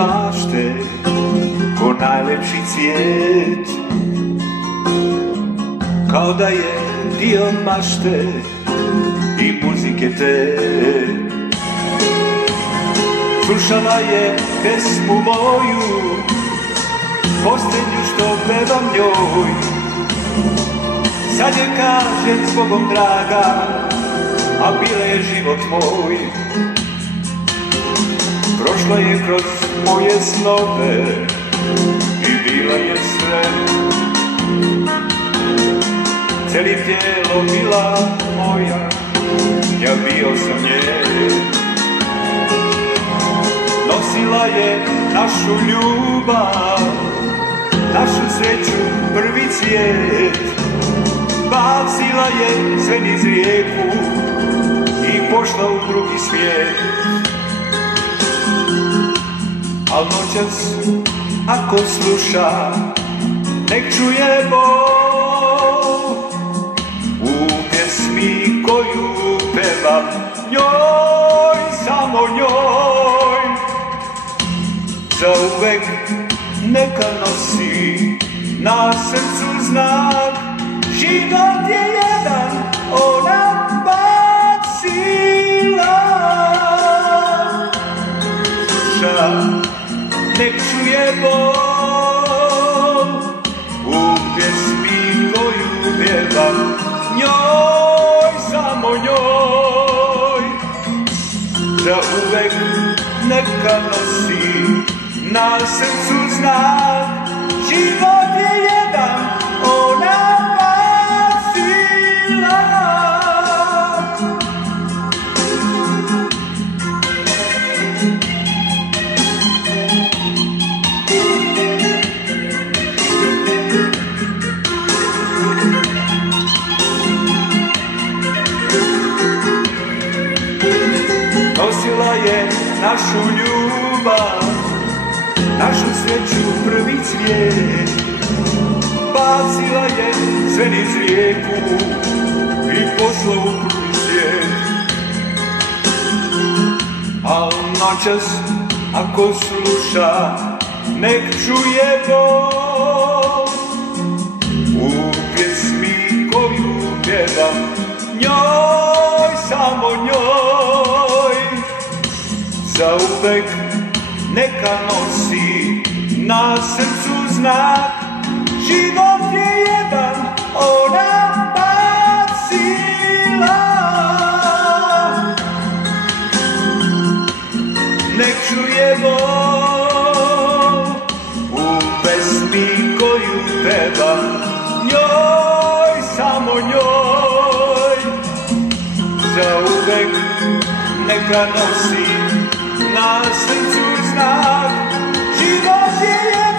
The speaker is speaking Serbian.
bašte ko najlepši cvijet, kao da je dio mašte i muzike te. Slušala je pesmu moju, posljednju što pevam njoj. Sad je kažem zbogom draga, a bila je život moj. Prošla je kroz moje snove i bila je sve. Celim tijelom bila moja, ja bio sam nje. Nosila je našu ljubav, našu sreću, prvi cvijet. Bacila je sve niz rijeku i pošla u drugi svijet. Al noćas, ako sluša, nek čuje bol u pjesmi koju pevam njoj, samo njoj. Zauvek neka nosi na srcu znak, život je jedan, ona bacila. Sluša, nek čuje bol u pjesmi koju pjevam njoj, samo njoj. Zauvek neka nosi na srcu znak, život je jedan, ona bacila. Nosila je našu ljubav, našu sreću, prvi cvijet. Bacila je sve niz rijeku i pošla u prvi svijet. Al noćas, ako sluša, nek čuje bol u pjesmi koju pjevam njoj, samo njoj. Zauvek neka nosi na srcu znak, život je jedan, ona bacila. Nek čuje bol u pesmi koju pevam njoj, samo njoj. Zauvek neka nosi na srcu znak, život je jedan.